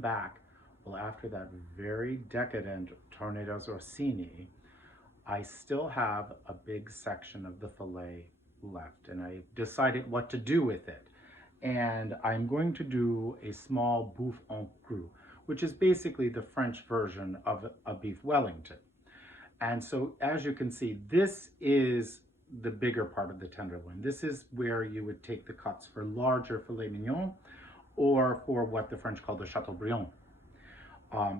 them back, well, after that very decadent Tornadoes Rossini, I still have a big section of the filet left, and I decided what to do with it. And I'm going to do a small boeuf en croûte, which is basically the French version of a beef Wellington. And so as you can see, this is the bigger part of the tenderloin. This is where you would take the cuts for larger filet mignon or for what the French call the Chateaubriand.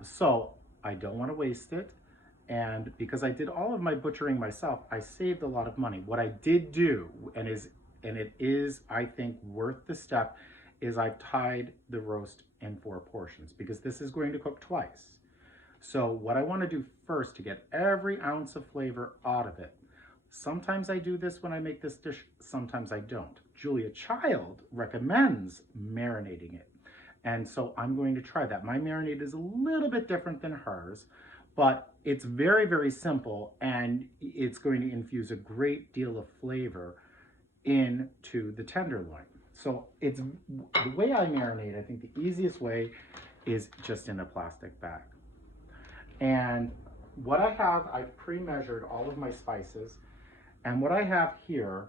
So I don't want to waste it. And because I did all of my butchering myself, I saved a lot of money. What I did do, and it is, I think, worth the step, is I've tied the roast in 4 portions because this is going to cook twice. So what I want to do first to get every ounce of flavor out of it. Sometimes I do this when I make this dish, sometimes I don't. Julia Child recommends marinating it. And so I'm going to try that. My marinade is a little bit different than hers, but it's very, very simple, and it's going to infuse a great deal of flavor into the tenderloin. So it's the way I marinate. I think the easiest way is just in a plastic bag. And what I have, I've pre-measured all of my spices. And what I have here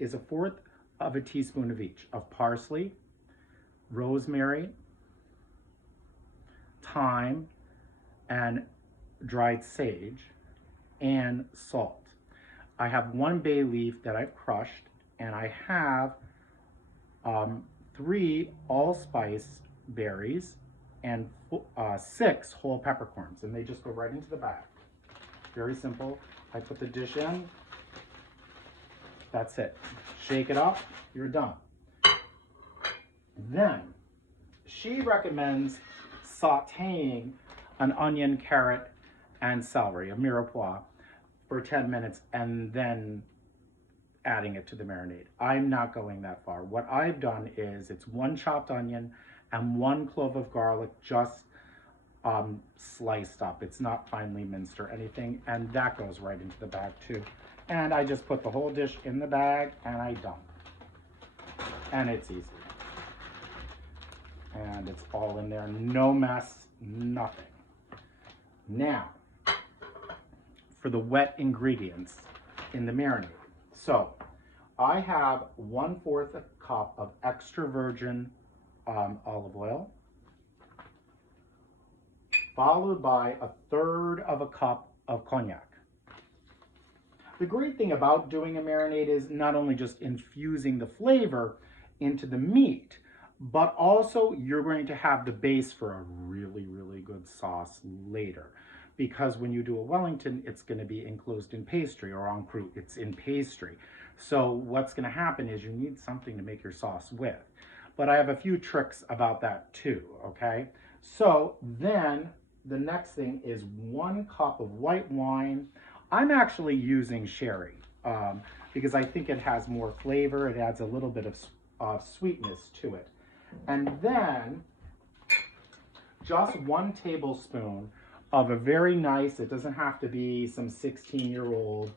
is 1/4 of a teaspoon of each of parsley, rosemary, thyme, and dried sage, and salt. I have 1 bay leaf that I've crushed, and I have 3 allspice berries and 6 whole peppercorns, and they just go right into the bag. Very simple. I put the dish in. That's it. Shake it up. You're done. Then she recommends sautéing an onion, carrot, and celery, a mirepoix, for 10 minutes, and then adding it to the marinade. I'm not going that far. What I've done is it's 1 chopped onion and 1 clove of garlic, just sliced up. It's not finely minced or anything, and that goes right into the bag too. And I just put the whole dish in the bag and I dump. And it's easy. And it's all in there, no mess, nothing. Now, for the wet ingredients in the marinade. So, I have 1/4 cup of extra virgin olive oil, followed by 1/3 cup of cognac. The great thing about doing a marinade is not only just infusing the flavor into the meat, but also you're going to have the base for a really, really good sauce later. Because when you do a Wellington, it's going to be enclosed in pastry, or en croûte, it's in pastry. So what's going to happen is you need something to make your sauce with. But I have a few tricks about that too, okay? So then the next thing is 1 cup of white wine. I'm actually using sherry because I think it has more flavor. It adds a little bit of sweetness to it. And then just 1 tablespoon of a very nice, it doesn't have to be some 16-year-old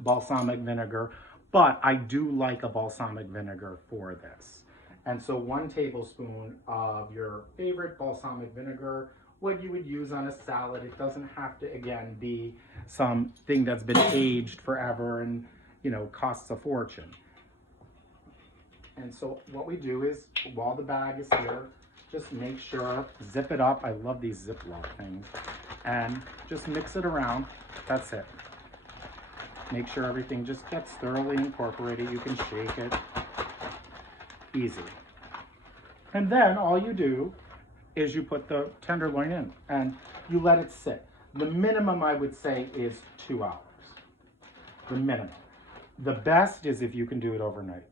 balsamic vinegar, but I do like a balsamic vinegar for this. And so 1 tablespoon of your favorite balsamic vinegar, what you would use on a salad. It doesn't have to, again, be something that's been aged forever and, you know, costs a fortune. And so what we do is, while the bag is here, just make sure, zip it up. I love these ziplock things. And just mix it around. That's it. Make sure everything just gets thoroughly incorporated. You can shake it. Easy. And then all you do is you put the tenderloin in and you let it sit. The minimum, I would say, is 2 hours. The minimum. The best is if you can do it overnight.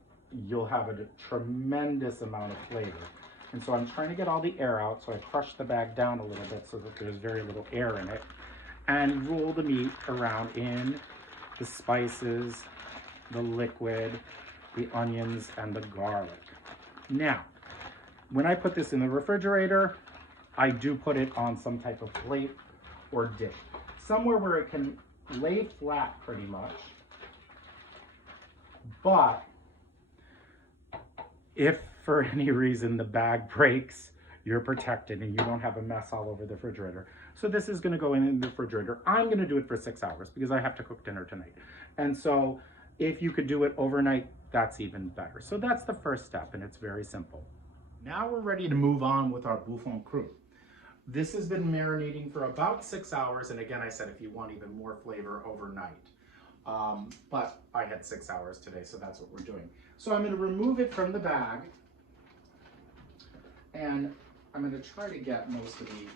You'll have a tremendous amount of flavor. And so I'm trying to get all the air out, so I crush the bag down a little bit so that there's very little air in it, and roll the meat around in the spices, the liquid, the onions, and the garlic. Now, when I put this in the refrigerator, I do put it on some type of plate or dish, somewhere where it can lay flat pretty much. But if for any reason the bag breaks, you're protected and you don't have a mess all over the refrigerator. So this is gonna go in the refrigerator. I'm gonna do it for 6 hours because I have to cook dinner tonight. And so if you could do it overnight, that's even better. So that's the first step, and it's very simple. Now we're ready to move on with our bouillon croûte. This has been marinating for about 6 hours, and again, I said if you want even more flavor overnight. But I had 6 hours today, so that's what we're doing. So I'm going to remove it from the bag, and I'm going to try to get most of the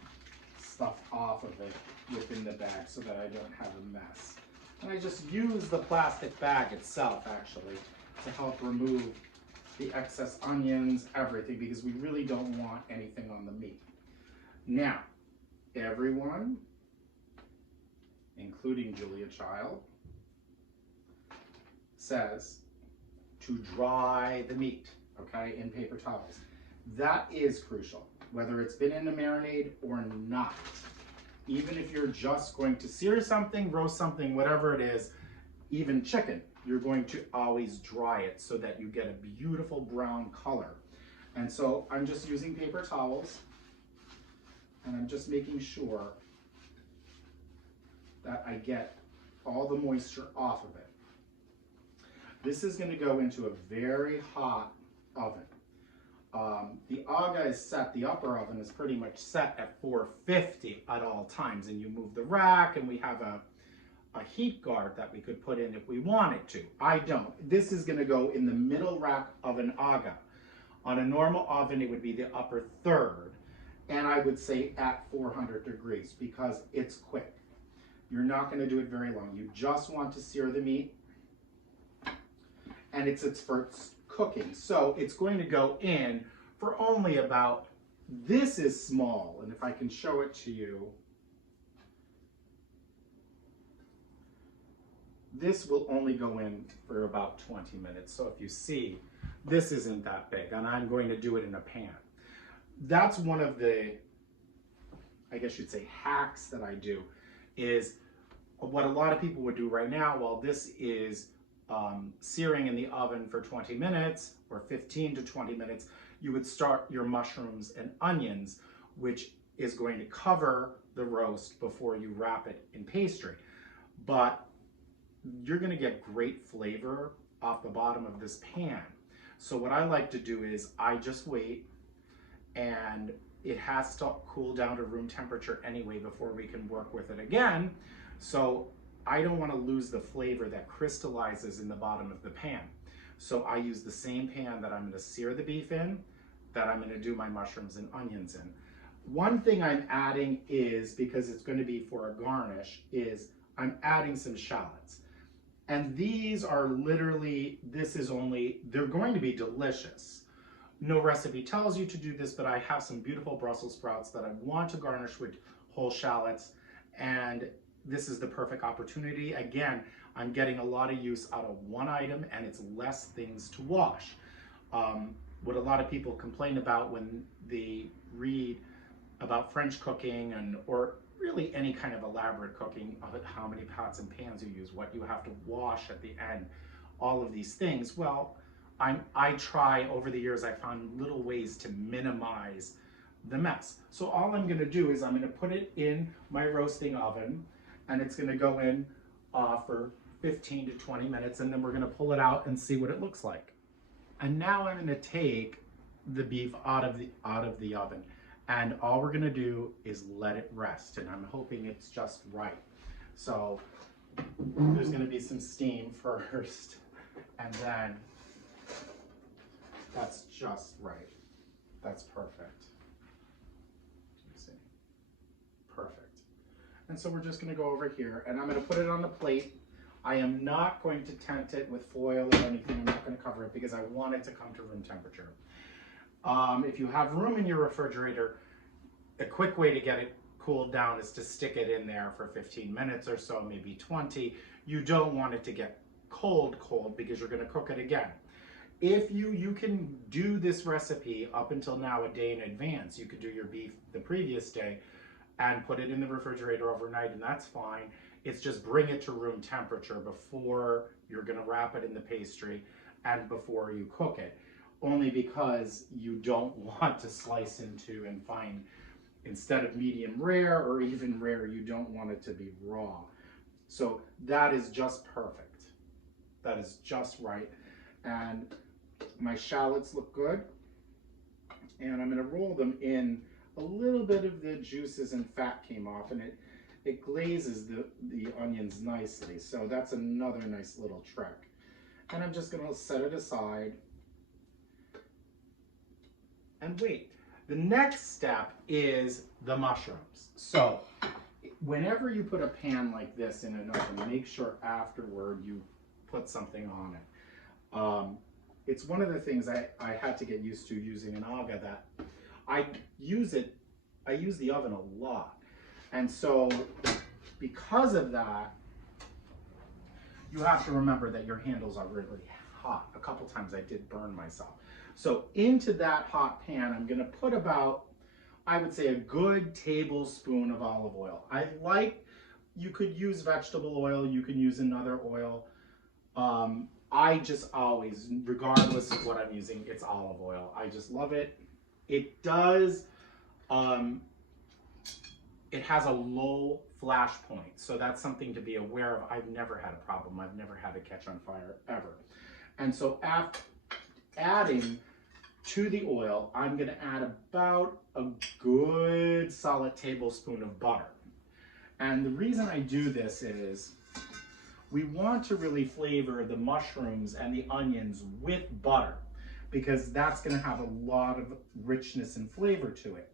stuff off of it within the bag so that I don't have a mess. And I just use the plastic bag itself, actually, to help remove the excess onions, everything, because we really don't want anything on the meat. Now, everyone, including Julia Child, says to dry the meat, okay, in paper towels. That is crucial, whether it's been in a marinade or not. Even if you're just going to sear something, roast something, whatever it is, even chicken, you're going to always dry it so that you get a beautiful brown color. And so I'm just using paper towels, and I'm just making sure that I get all the moisture off of it. This is going to go into a very hot oven. The aga is set, the upper oven is pretty much set at 450 at all times, and you move the rack, and we have a heat guard that we could put in if we wanted to. I don't. This is going to go in the middle rack of an aga. On a normal oven, it would be the upper third, and I would say at 400 degrees because it's quick. You're not going to do it very long. You just want to sear the meat, and it's for cooking. So it's going to go in for only about, this is small, and if I can show it to you, this will only go in for about 20 minutes. So if you see, this isn't that big, and I'm going to do it in a pan. That's one of the, I guess you'd say, hacks that I do, is what a lot of people would do right now. While this is searing in the oven for 20 minutes or 15 to 20 minutes, you would start your mushrooms and onions, which is going to cover the roast before you wrap it in pastry. But you're going to get great flavor off the bottom of this pan. So what I like to do is I just wait, and it has to cool down to room temperature anyway before we can work with it again. So I don't want to lose the flavor that crystallizes in the bottom of the pan. So I use the same pan that I'm going to sear the beef in, that I'm going to do my mushrooms and onions in. One thing I'm adding is, because it's going to be for a garnish, is I'm adding some shallots. And these are literally, they're going to be delicious. No recipe tells you to do this, but I have some beautiful Brussels sprouts that I want to garnish with whole shallots, and this is the perfect opportunity. Again, I'm getting a lot of use out of one item, and it's less things to wash. What a lot of people complain about when they read about French cooking or really any kind of elaborate cooking, of how many pots and pans you use, what you have to wash at the end, all of these things. Well, I try, over the years, I found little ways to minimize the mess. So all I'm going to do is I'm going to put it in my roasting oven, and it's going to go in for 15 to 20 minutes, and then we're going to pull it out and see what it looks like. And now I'm going to take the beef out of the oven, and all we're going to do is let it rest, and I'm hoping it's just right. So there's going to be some steam first, and then that's just right. That's perfect. Let's see. Perfect. And so we're just going to go over here, and I'm going to put it on the plate. I am not going to tent it with foil or anything. I'm not going to cover it because I want it to come to room temperature. If you have room in your refrigerator, a quick way to get it cooled down is to stick it in there for 15 minutes or so, maybe 20. You don't want it to get cold because you're going to cook it again. If you can do this recipe up until now a day in advance. You could do your beef the previous day and put it in the refrigerator overnight, and that's fine. It's just bring it to room temperature before you're going to wrap it in the pastry and before you cook it. only because you don't want to slice into and find, instead of medium rare or even rare, you don't want it to be raw. So that is just perfect. That is just right. And my shallots look good. And I'm going to roll them in. A little bit of the juices and fat came off, and it glazes the onions nicely. So that's another nice little trick. And I'm just going to set it aside and wait. The next step is the mushrooms. So whenever you put a pan like this in an oven, make sure afterward you put something on it. It's one of the things I had to get used to using an aga, that I use the oven a lot. And so because of that, you have to remember that your handles are really hot. A couple times I did burn myself. So into that hot pan, I'm gonna put about, I would say, a good tablespoon of olive oil. You could use vegetable oil, you can use another oil. I just always, regardless of what I'm using, it's olive oil. I just love it. It does, it has a low flash point, so that's something to be aware of. I've never had a problem. I've never had it catch on fire, ever. And so after adding to the oil, I'm gonna add about a good solid tablespoon of butter. And the reason I do this is, we want to really flavor the mushrooms and the onions with butter, because that's going to have a lot of richness and flavor to it.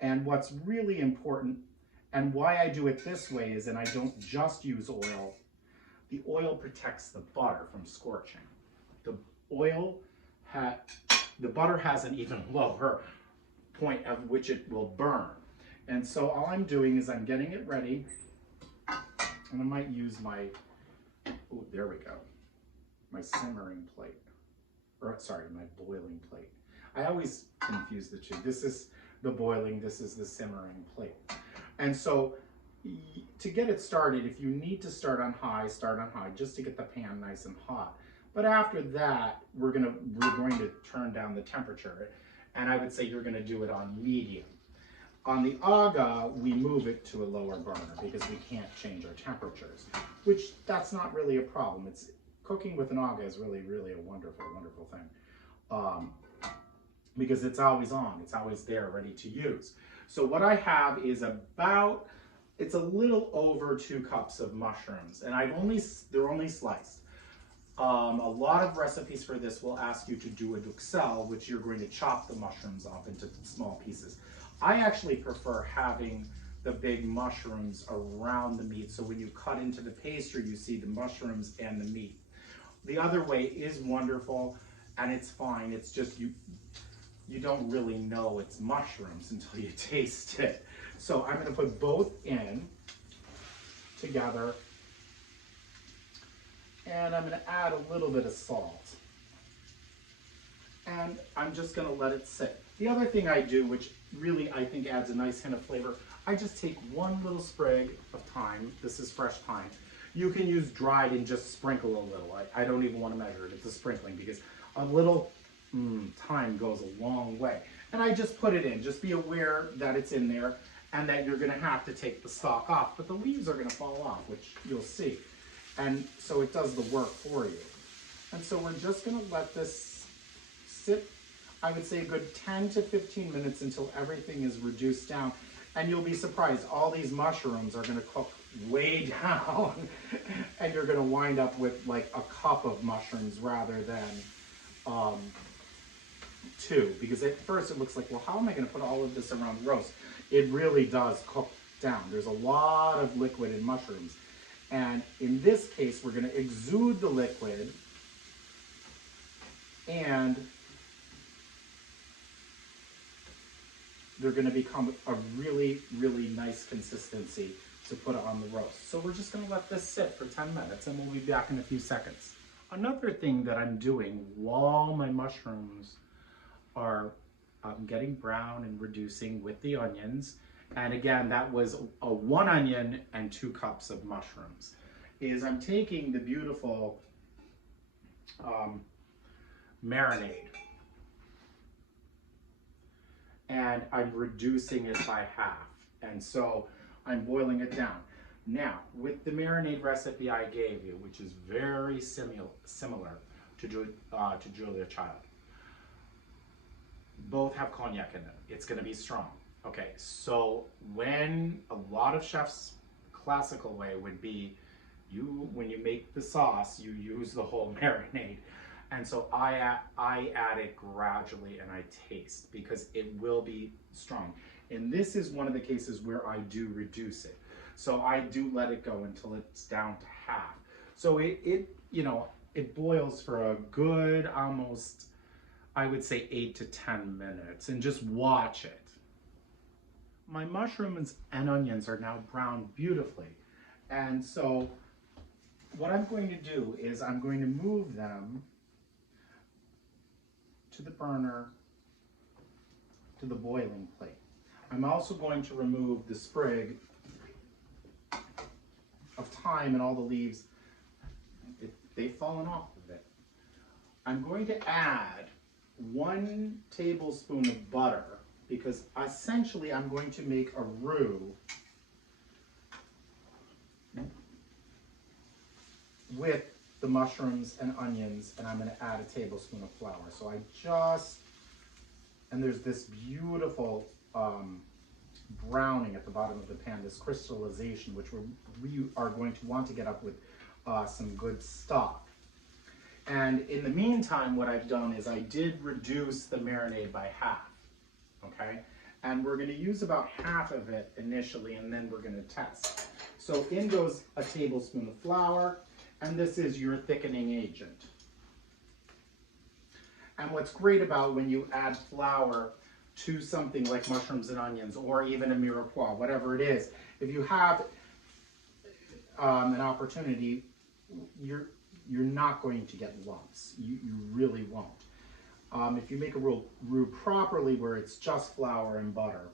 And what's really important, and why I do it this way, is, and I don't just use oil, the oil protects the butter from scorching. The butter has an even lower point at which it will burn. And so all I'm doing is I'm getting it ready. And I might use my, oh, there we go, my simmering plate, or sorry, my boiling plate. I always confuse the two. This is the boiling, this is the simmering plate. And so to get it started, if you need to start on high, just to get the pan nice and hot. But after that, we're going to turn down the temperature. And I would say you're going to do it on medium. On the aga, we move it to a lower burner because we can't change our temperatures, which that's not really a problem. It's cooking with an aga is really, really a wonderful, wonderful thing, because it's always on, it's always there, ready to use. So what I have is about, it's a little over 2 cups of mushrooms, and they're only sliced. A lot of recipes for this will ask you to do a duxelle, which you're going to chop the mushrooms up into small pieces. I actually prefer having the big mushrooms around the meat, so when you cut into the pastry, you see the mushrooms and the meat. The other way is wonderful, and it's fine. It's just you don't really know it's mushrooms until you taste it. So I'm going to put both in together, and I'm going to add a little bit of salt. And I'm just going to let it sit. The other thing I do, which really I think adds a nice hint of flavor, I just take one little sprig of thyme. This is fresh thyme. You can use dried and just sprinkle a little. I don't even want to measure it. It's a sprinkling, because a little thyme goes a long way. And I just put it in. Just be aware that it's in there and that you're going to have to take the stalk off. But the leaves are going to fall off, which you'll see. And so it does the work for you. And so we're just going to let this sit, I would say a good 10 to 15 minutes until everything is reduced down. And you'll be surprised, all these mushrooms are going to cook way down. And you're going to wind up with like a cup of mushrooms rather than 2. Because at first it looks like, well, how am I going to put all of this around the roast? It really does cook down. There's a lot of liquid in mushrooms. And in this case, we're going to exude the liquid, and they're going to become a really, really nice consistency to put on the roast. So we're just going to let this sit for 10 minutes, and we'll be back in a few seconds. Another thing that I'm doing while my mushrooms are getting brown and reducing with the onions, and again, that was a 1 onion and 2 cups of mushrooms, is I'm taking the beautiful marinade. And I'm reducing it by half. And so I'm boiling it down. Now, with the marinade recipe I gave you, which is very similar to Julia Child, both have cognac in them. It's going to be strong. Okay, so when a lot of chefs' classical way would be, when you make the sauce, you use the whole marinade. And so I add it gradually and I taste because it will be strong. And this is one of the cases where I do reduce it. So I do let it go until it's down to half. So it boils for a good, almost, I would say 8 to 10 minutes, and just watch it. My mushrooms and onions are now browned beautifully. And so what I'm going to do is I'm going to move them to the burner, to the boiling plate. I'm also going to remove the sprig of thyme and all the leaves. They've fallen off of it. I'm going to add 1 tablespoon of butter because essentially I'm going to make a roux with the mushrooms and onions, and I'm going to add a tablespoon of flour. So and there's this beautiful browning at the bottom of the pan, this crystallization, which we are going to want to get up with some good stock. And in the meantime, what I've done is I did reduce the marinade by half, okay? And we're going to use about half of it initially, and then we're going to test. So in goes a tablespoon of flour, and this is your thickening agent. And what's great about when you add flour to something like mushrooms and onions, or even a mirepoix, whatever it is, if you have an opportunity, you're not going to get lumps. You really won't. If you make a roux properly where it's just flour and butter,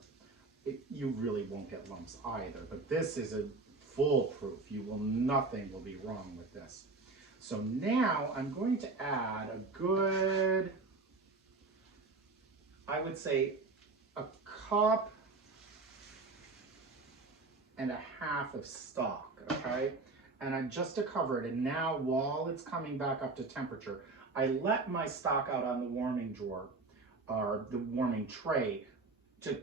you really won't get lumps either. But this is a foolproof. Nothing will be wrong with this. So now I'm going to add a good, I would say, 1.5 cups of stock, okay? And just to cover it, and now while it's coming back up to temperature, I let my stock out on the warming drawer, or the warming tray, to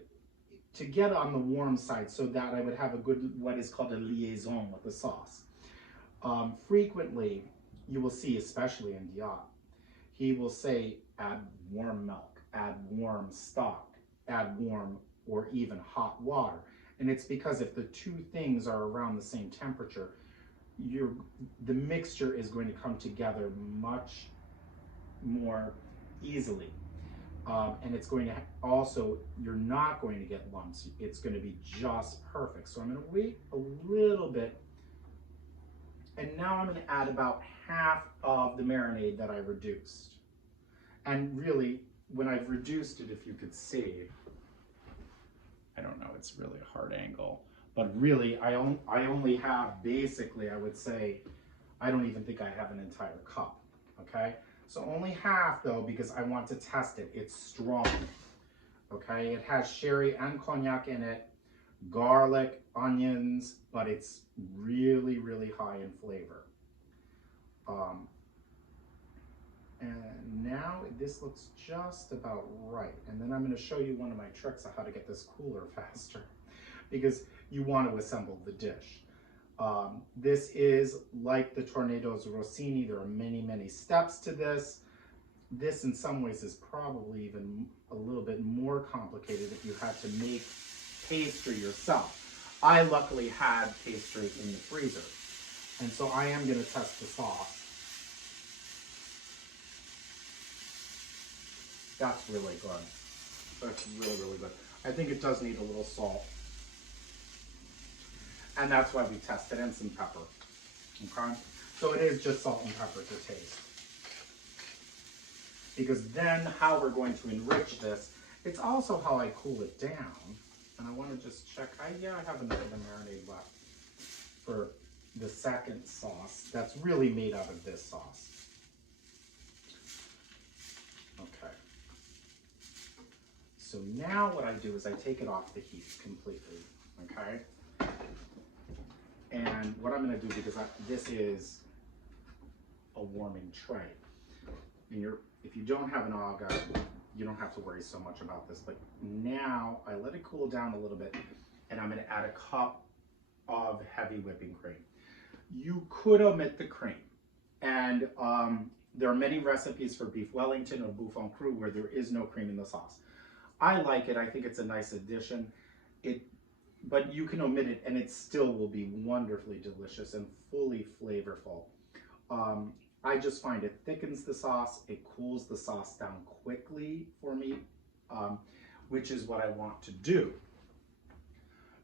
get on the warm side so that I would have a good, what is called a liaison with the sauce. Frequently, you will see, especially in Diat, he will say, add warm milk, add warm stock, add warm or even hot water. And it's because if the two things are around the same temperature, the mixture is going to come together much more easily. And it's going to also, you're not going to get lumps. It's going to be just perfect. So I'm going to wait a little bit. And now I'm going to add about half of the marinade that I reduced. And really, when I've reduced it, if you could see, I don't know, it's really a hard angle. But really, I only have basically, I would say, I don't even think I have an entire cup, okay? So only half though, because I want to test it. It's strong, okay? It has sherry and cognac in it, garlic, onions, but it's really, really high in flavor. And now this looks just about right. And then I'm going to show you one of my tricks of how to get this cooler faster, because you want to assemble the dish. This is like the Tornado's Rossini. There are many, many steps to this. This in some ways is probably even a little bit more complicated if you had to make pastry yourself. I luckily had pastry in the freezer. And so I am going to test the sauce. That's really good. That's really, really good. I think it does need a little salt. And that's why we tested, and some pepper, okay? So it is just salt and pepper to taste. Because then how we're going to enrich this, it's also how I cool it down. And I want to just check, I have enough of the marinade left for the second sauce that's really made out of this sauce. So now what I do is I take it off the heat completely, okay? And what I'm gonna do, because this is a warming tray, and if you don't have an aga, you don't have to worry so much about this, but now I let it cool down a little bit, and I'm gonna add a cup of heavy whipping cream. You could omit the cream, and there are many recipes for beef Wellington or bouffon Croûte where there is no cream in the sauce. I like it. I think it's a nice addition. But you can omit it and it still will be wonderfully delicious and fully flavorful. I just find it thickens the sauce. It cools the sauce down quickly for me, which is what I want to do.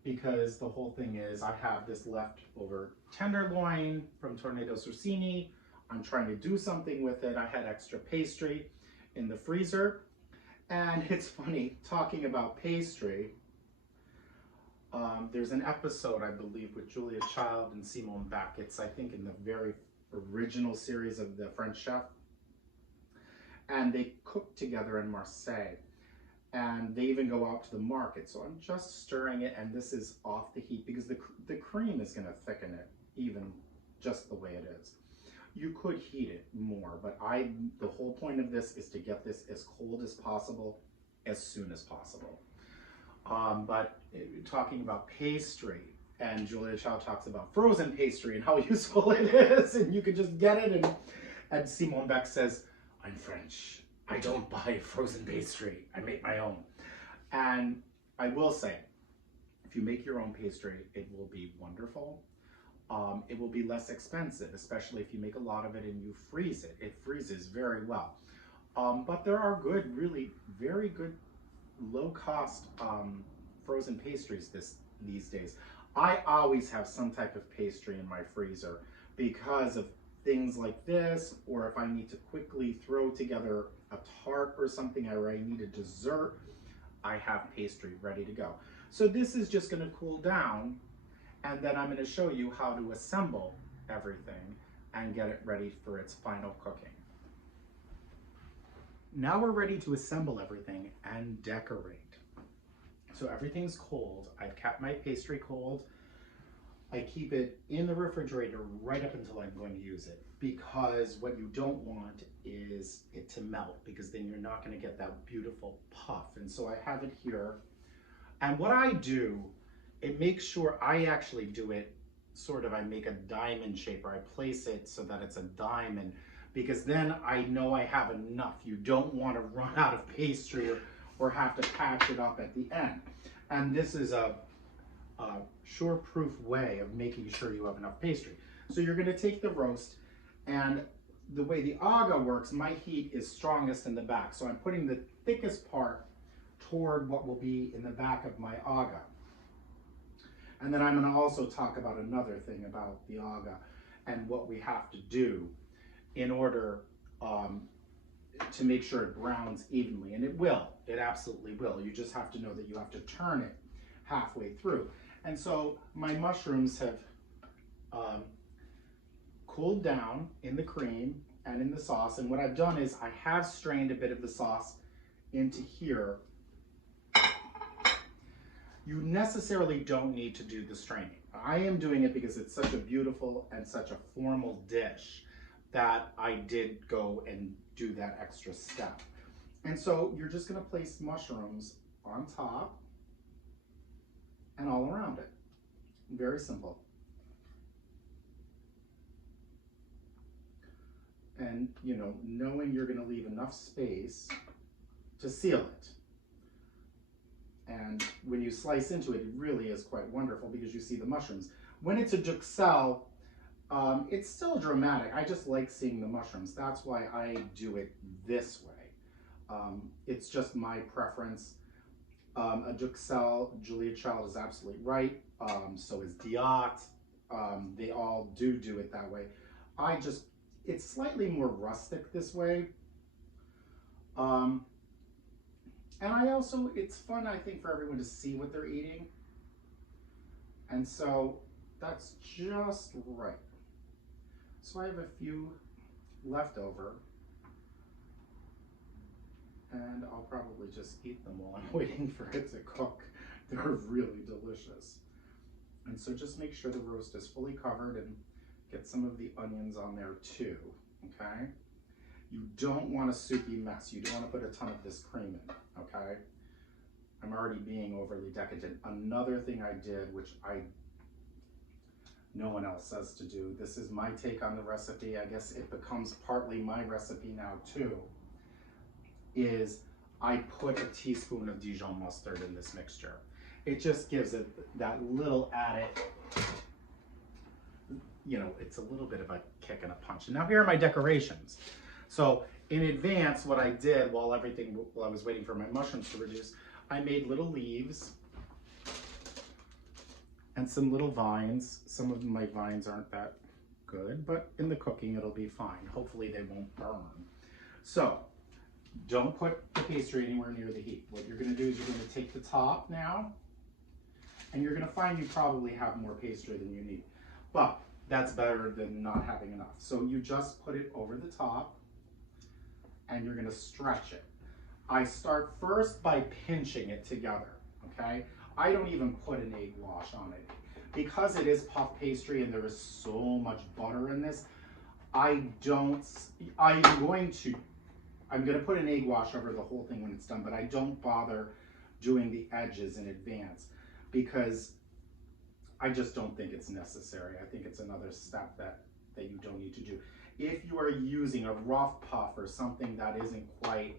Because the whole thing is I have this leftover tenderloin from Tornado Surcini. I'm trying to do something with it. I had extra pastry in the freezer. And it's funny, talking about pastry, there's an episode, I believe, with Julia Child and Simone Beck. It's, I think, in the very original series of the French Chef. And they cook together in Marseille. And they even go out to the market. So I'm just stirring it, and this is off the heat because the cream is going to thicken it, even just the way it is. You could heat it more, but the whole point of this is to get this as cold as possible, as soon as possible. But talking about pastry, and Julia Child talks about frozen pastry and how useful it is, and you can just get it. And Simone Beck says, "I'm French. I don't buy frozen pastry. I make my own." And I will say, if you make your own pastry, it will be wonderful. It will be less expensive, especially if you make a lot of it and you freeze it. It freezes very well. But there are good, really very good, low-cost frozen pastries these days. I always have some type of pastry in my freezer because of things like this, or if I need to quickly throw together a tart or something, or I need a dessert, I have pastry ready to go. So this is just going to cool down, and then I'm going to show you how to assemble everything and get it ready for its final cooking. Now we're ready to assemble everything and decorate. So everything's cold. I've kept my pastry cold. I keep it in the refrigerator right up until I'm going to use it, because what you don't want is it to melt, because then you're not going to get that beautiful puff. And so I have it here. And what I do, it makes sure I actually do it sort of, I make a diamond shape, or I place it so that it's a diamond, because then I know I have enough. You don't want to run out of pastry or have to patch it up at the end. And this is a sure-proof way of making sure you have enough pastry. So you're going to take the roast, and the way the aga works, my heat is strongest in the back. So I'm putting the thickest part toward what will be in the back of my aga. And then I'm going to also talk about another thing about the aga and what we have to do in order to make sure it browns evenly. And it will. It absolutely will. You just have to know that you have to turn it halfway through. And so my mushrooms have cooled down in the cream and in the sauce. And what I've done is I have strained a bit of the sauce into here. You necessarily don't need to do the straining. I am doing it because it's such a beautiful and such a formal dish that I did go and do that extra step. And so you're just going to place mushrooms on top and all around it. Very simple. And, you know, knowing you're going to leave enough space to seal it. And when you slice into it, it really is quite wonderful because you see the mushrooms. When it's a duxelle, it's still dramatic. I just like seeing the mushrooms. That's why I do it this way. It's just my preference. A duxelle, Julia Child is absolutely right. So is Diat. They all do it that way. It's slightly more rustic this way. And I also, it's fun, I think, for everyone to see what they're eating. And so that's just right. So I have a few left over. And I'll probably just eat them while I'm waiting for it to cook. They're really delicious. And so just make sure the roast is fully covered and get some of the onions on there too, okay? You don't want a soupy mess. You don't want to put a ton of this cream in, okay? I'm already being overly decadent. Another thing I did, which no one else says to do, this is my take on the recipe, I guess it becomes partly my recipe now too, is I put a teaspoon of Dijon mustard in this mixture. It just gives it that little added, you know, it's a little bit of a kick and a punch. And now here are my decorations. So in advance, what I did while I was waiting for my mushrooms to reduce, I made little leaves and some little vines. Some of my vines aren't that good, but in the cooking it'll be fine. Hopefully they won't burn. So don't put the pastry anywhere near the heat. What you're gonna do is you're gonna take the top now, and you're gonna find you probably have more pastry than you need. But that's better than not having enough. So you just put it over the top, and you're gonna stretch it. I start first by pinching it together, okay? I don't even put an egg wash on it. Because it is puff pastry and there is so much butter in this, I'm gonna put an egg wash over the whole thing when it's done, but I don't bother doing the edges in advance because I just don't think it's necessary. I think it's another step that you don't need to do. If you are using a rough puff or something that isn't quite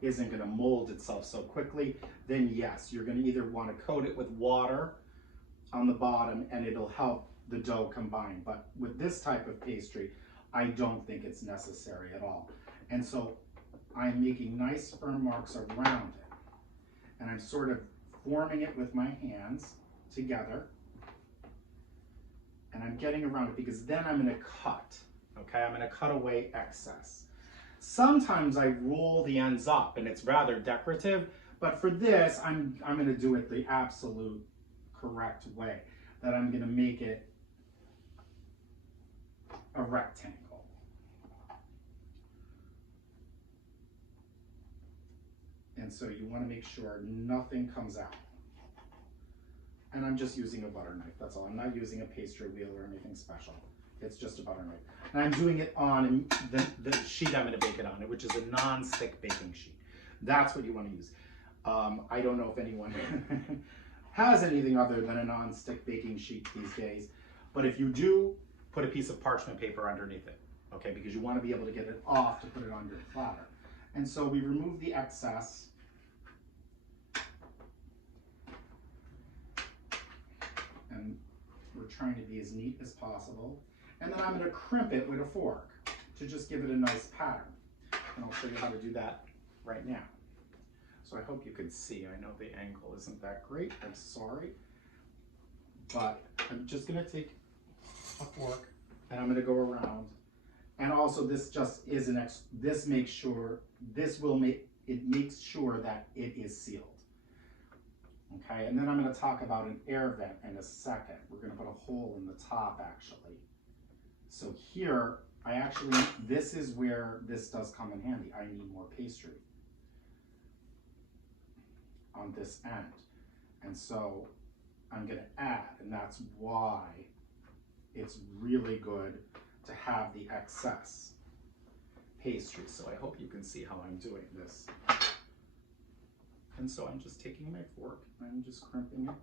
isn't going to mold itself so quickly, then yes, you're going to either want to coat it with water on the bottom and it'll help the dough combine. But with this type of pastry, I don't think it's necessary at all. And so I'm making nice firm marks around it. And I'm sort of forming it with my hands together. And I'm getting around it because then I'm going to cut. Okay, I'm going to cut away excess. Sometimes I roll the ends up and it's rather decorative, but for this, I'm going to do it the absolute correct way, that I'm going to make it a rectangle. And so you want to make sure nothing comes out. And I'm just using a butter knife, that's all. I'm not using a pastry wheel or anything special. It's just a butter knife. And I'm doing it on the sheet I'm going to bake it on, which is a non-stick baking sheet. That's what you want to use. I don't know if anyone has anything other than a non-stick baking sheet these days, but if you do, put a piece of parchment paper underneath it, okay? Because you want to be able to get it off to put it on your platter. And so we remove the excess. And we're trying to be as neat as possible. And then I'm going to crimp it with a fork to just give it a nice pattern. And I'll show you how to do that right now. So I hope you can see. I know the angle isn't that great. I'm sorry. But I'm just going to take a fork and I'm going to go around. And also this just is this makes sure, it makes sure that it is sealed. Okay, and then I'm going to talk about an air vent in a second. We're going to put a hole in the top actually. So here, this is where this does come in handy. I need more pastry on this end. And so I'm going to add, and that's why it's really good to have the excess pastry. So I hope you can see how I'm doing this. And so I'm just taking my fork and I'm just crimping it.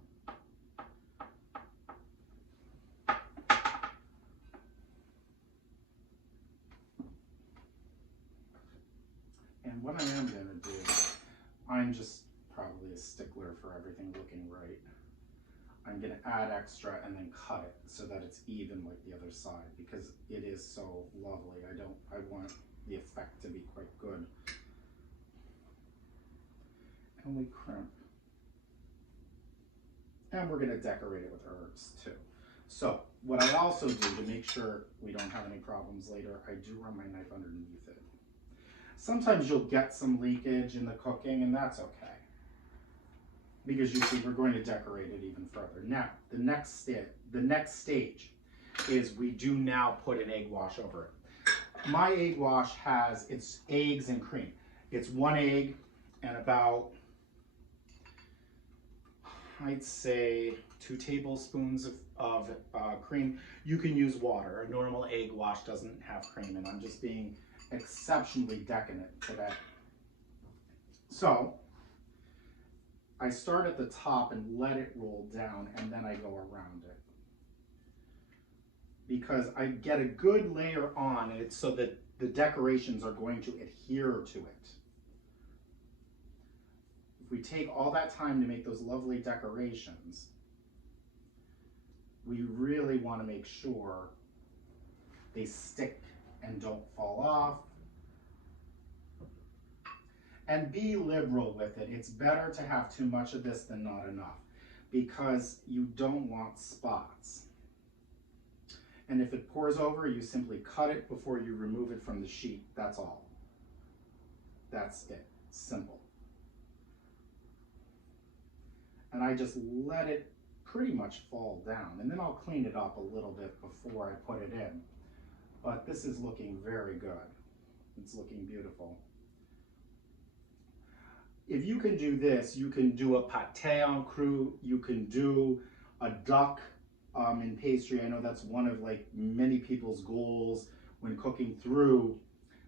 And what I am going to do, I'm just probably a stickler for everything looking right. I'm going to add extra and then cut it so that it's even like the other side because it is so lovely. I want the effect to be quite good. And we crimp. And we're going to decorate it with herbs too. So what I also do to make sure we don't have any problems later, I do run my knife underneath it. Sometimes you'll get some leakage in the cooking and that's okay. Because you see we're going to decorate it even further. Now, the next stage is we do now put an egg wash over it. My egg wash has its eggs and cream. It's 1 egg and about, I'd say 2 tablespoons of cream. You can use water. A normal egg wash doesn't have cream, and I'm just being exceptionally decadent today. So I start at the top and let it roll down, and then I go around it, because I get a good layer on it so that the decorations are going to adhere to it. If we take all that time to make those lovely decorations, we really want to make sure they stick and don't fall off. And be liberal with it. It's better to have too much of this than not enough, because you don't want spots. And if it pours over, you simply cut it before you remove it from the sheet. That's all. That's it. Simple. And I just let it pretty much fall down, and then I'll clean it up a little bit before I put it in. But this is looking very good. It's looking beautiful. If you can do this, you can do a pâté en croûte, you can do a duck in pastry. I know that's one of like many people's goals when cooking through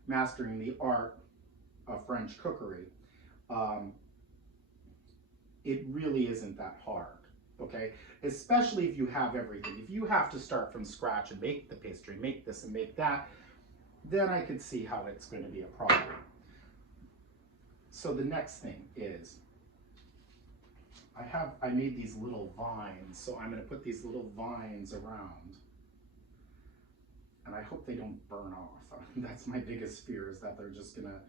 mastering the art of French cookery. It really isn't that hard, okay? Especially if you have everything. If you have to start from scratch and make the pastry, make this and make that, then I could see how it's going to be a problem. So the next thing is, I made these little vines, so I'm going to put these little vines around, and I hope they don't burn off. That's my biggest fear, is that they're just gonna,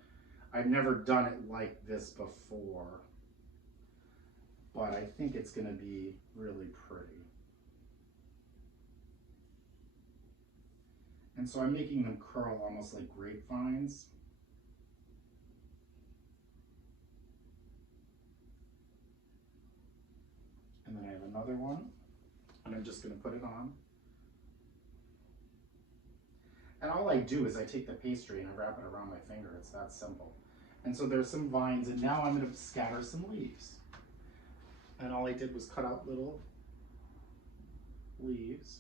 I've never done it like this before, but I think it's gonna be really pretty. And so I'm making them curl almost like grapevines. And then I have another one, and I'm just going to put it on. And all I do is I take the pastry and I wrap it around my finger. It's that simple. And so there's some vines, and now I'm going to scatter some leaves. And all I did was cut out little leaves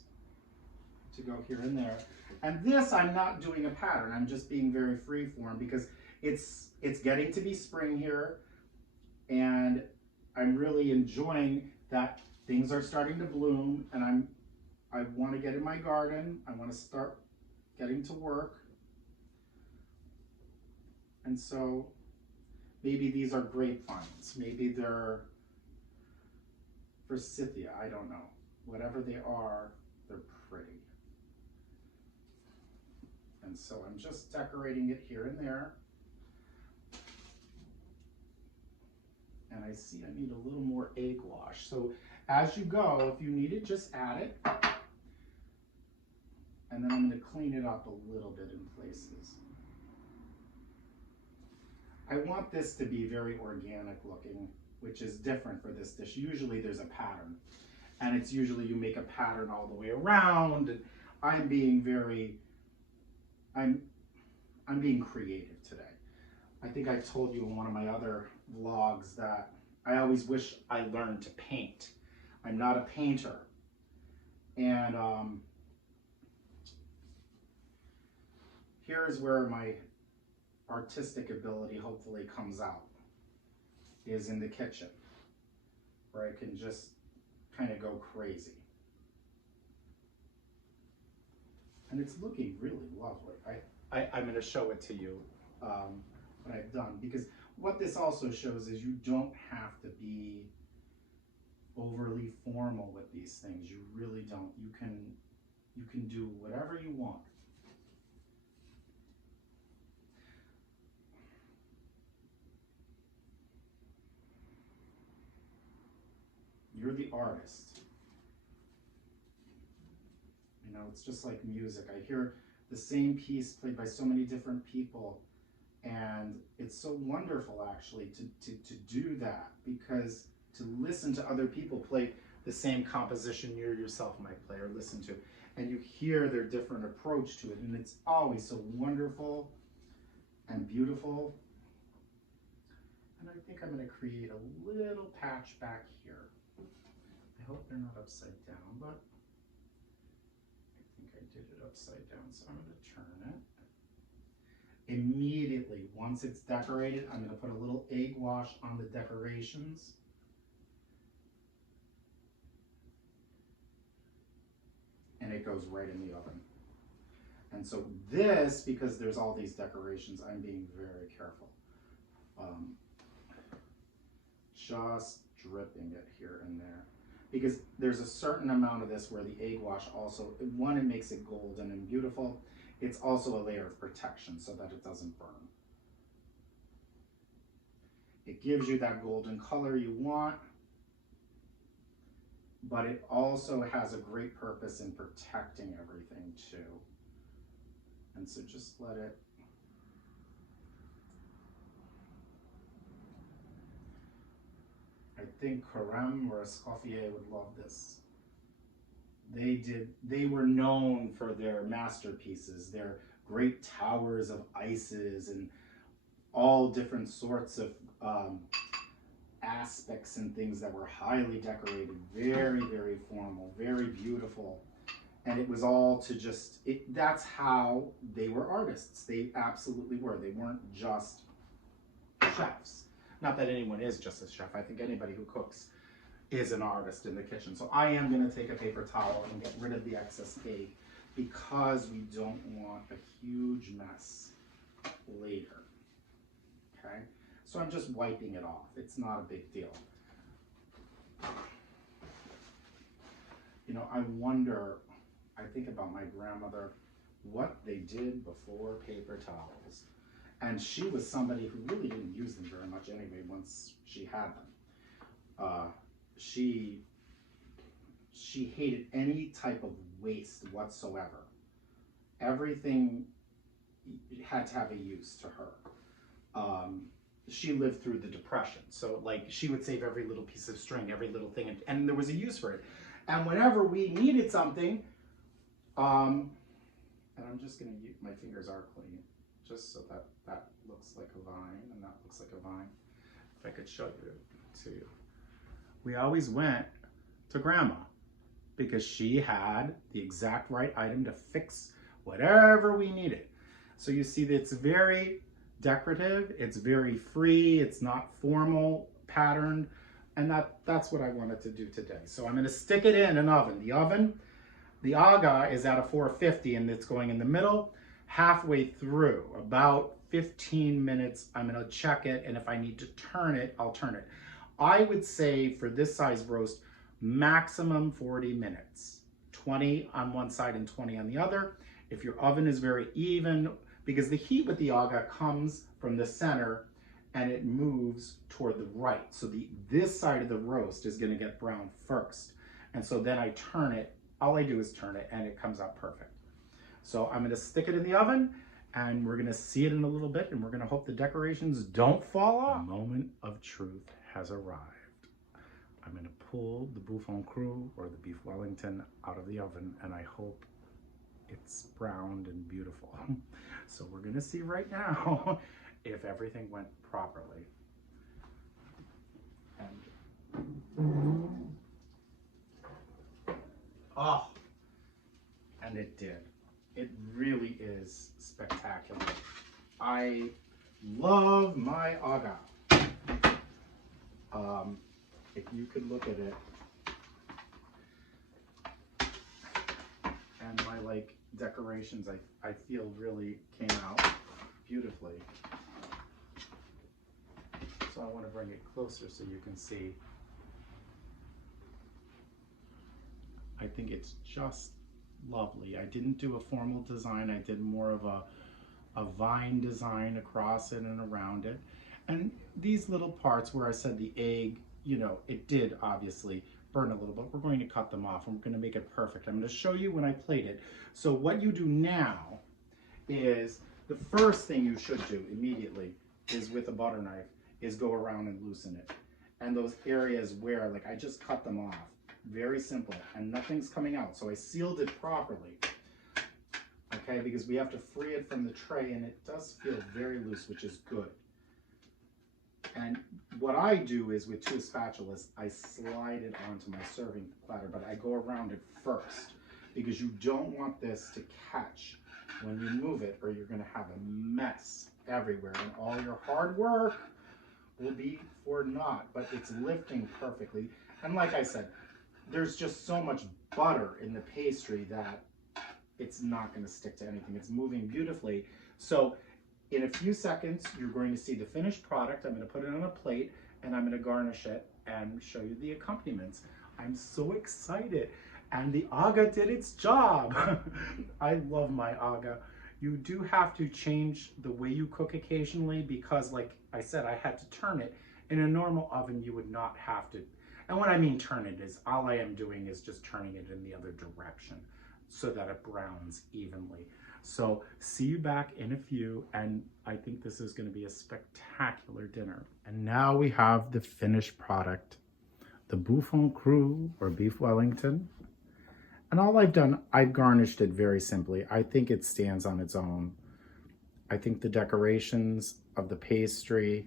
to go here and there. And this, I'm not doing a pattern. I'm just being very freeform, because it's getting to be spring here, and I'm really enjoying that things are starting to bloom, and I want to get in my garden. I want to start getting to work. And so maybe these are grapevines. Maybe they're forsythia. I don't know. Whatever they are, they're pretty. And so I'm just decorating it here and there. And I see I need a little more egg wash. So as you go, if you need it, just add it. And then I'm going to clean it up a little bit in places. I want this to be very organic looking, which is different for this dish. Usually there's a pattern, and it's usually you make a pattern all the way around. And I'm being very, I'm being creative today. I think I told you in one of my other vlogs that I always wish I learned to paint. I'm not a painter. And here's where my artistic ability hopefully comes out, is in the kitchen, where I can just kind of go crazy. And it's looking really lovely. I'm going to show it to you, what I've done, because what this also shows is you don't have to be overly formal with these things. You really don't. You can do whatever you want. You're the artist. You know, it's just like music. I hear the same piece played by so many different people, and it's so wonderful actually to do that, because to listen to other people play the same composition you yourself might play or listen to. And you hear their different approach to it, and it's always so wonderful and beautiful. And I think I'm going to create a little patch back here. I hope they're not upside down, but I think I did it upside down, so I'm going to turn it. Immediately, once it's decorated, I'm going to put a little egg wash on the decorations. And it goes right in the oven. And so this, because there's all these decorations, I'm being very careful. Just dripping it here and there. Because there's a certain amount of this where the egg wash also, one, it makes it golden and beautiful. It's also a layer of protection so that it doesn't burn. It gives you that golden color you want, but it also has a great purpose in protecting everything too. And so just let it. I think Carême or Escoffier would love this. They were known for their masterpieces, their great towers of ices and all different sorts of aspects and things that were highly decorated, very, very formal, very beautiful. And it was all to just, that's how they were artists. They absolutely were. They weren't just chefs. Not that anyone is just a chef. I think anybody who cooks is an artist in the kitchen. So I am going to take a paper towel and get rid of the excess egg because we don't want a huge mess later. Okay? So I'm just wiping it off. It's not a big deal. You know, I wonder, I think about my grandmother, what they did before paper towels. And she was somebody who really didn't use them very much anyway once she had them. She hated any type of waste whatsoever. Everything had to have a use to her. She lived through the Depression, so like she would save every little piece of string, every little thing, and there was a use for it. And whenever we needed something, and I'm just gonna use, my fingers are clean, just so that that looks like a vine and that looks like a vine. If I could show you to you. We always went to Grandma because she had the exact right item to fix whatever we needed. So you see that it's very decorative, it's very free, it's not formal, patterned, and that's what I wanted to do today. So I'm going to stick it in an oven. The aga is at a 450 and it's going in the middle. Halfway through, about 15 minutes, I'm going to check it, and if I need to turn it, I'll turn it. I would say for this size roast, maximum 40 minutes, 20 on one side and 20 on the other. If your oven is very even, because the heat with the aga comes from the center and it moves toward the right. So this side of the roast is going to get brown first. And so then I turn it, all I do is turn it and it comes out perfect. So I'm going to stick it in the oven and we're going to see it in a little bit and we're going to hope the decorations don't fall off. The moment of truth has arrived. I'm going to pull the bouffon cru or the beef Wellington out of the oven and I hope it's browned and beautiful. So we're going to see right now if everything went properly. And oh, and it did. It really is spectacular. I love my aga. If you could look at it, and my like decorations, I feel really came out beautifully. So I want to bring it closer so you can see. I think it's just lovely. I didn't do a formal design. I did more of a vine design across it and around it. And these little parts where I said the egg, you know, it did obviously burn a little bit. We're going to cut them off and we're going to make it perfect. I'm going to show you when I plate it. So what you do now is the first thing you should do immediately is with a butter knife is go around and loosen it. And those areas where, like I just cut them off, Very simple, and nothing's coming out. So I sealed it properly, okay, because we have to free it from the tray, and it does feel very loose, which is good. And what I do is with 2 spatulas, I slide it onto my serving platter, but I go around it first because you don't want this to catch when you move it, or you're going to have a mess everywhere, and all your hard work will be for naught. But it's lifting perfectly, and like I said, there's just so much butter in the pastry that it's not going to stick to anything. It's moving beautifully. So in a few seconds, you're going to see the finished product. I'm going to put it on a plate, and I'm going to garnish it and show you the accompaniments. I'm so excited. And the aga did its job. I love my aga. You do have to change the way you cook occasionally because, like I said, I had to turn it. In a normal oven, you would not have to. And when I mean turn it, is all I am doing is just turning it in the other direction so that it browns evenly. So see you back in a few, and I think this is going to be a spectacular dinner. And now we have the finished product, the bouffon cru, or beef Wellington. And all I've done, I've garnished it very simply. I think it stands on its own. I think the decorations of the pastry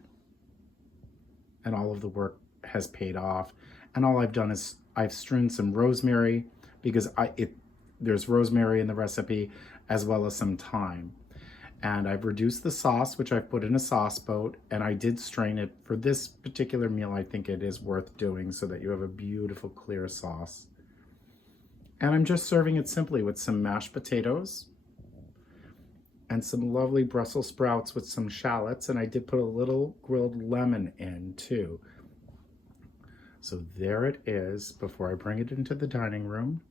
and all of the work has paid off. And all I've done is I've strewn some rosemary, because there's rosemary in the recipe, as well as some thyme. And I've reduced the sauce, which I've put in a sauce boat, and I did strain it. For this particular meal, I think it is worth doing so that you have a beautiful clear sauce. And I'm just serving it simply with some mashed potatoes and some lovely Brussels sprouts with some shallots, and I did put a little grilled lemon in too. So there it is before I bring it into the dining room.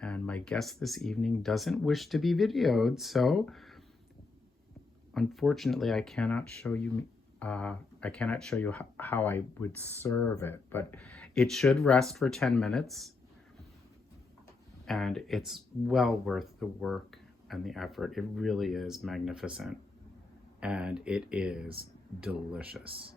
And my guest this evening doesn't wish to be videoed, so unfortunately I cannot show you how I would serve it, but it should rest for 10 minutes. And it's well worth the work and the effort. It really is magnificent, and it is delicious.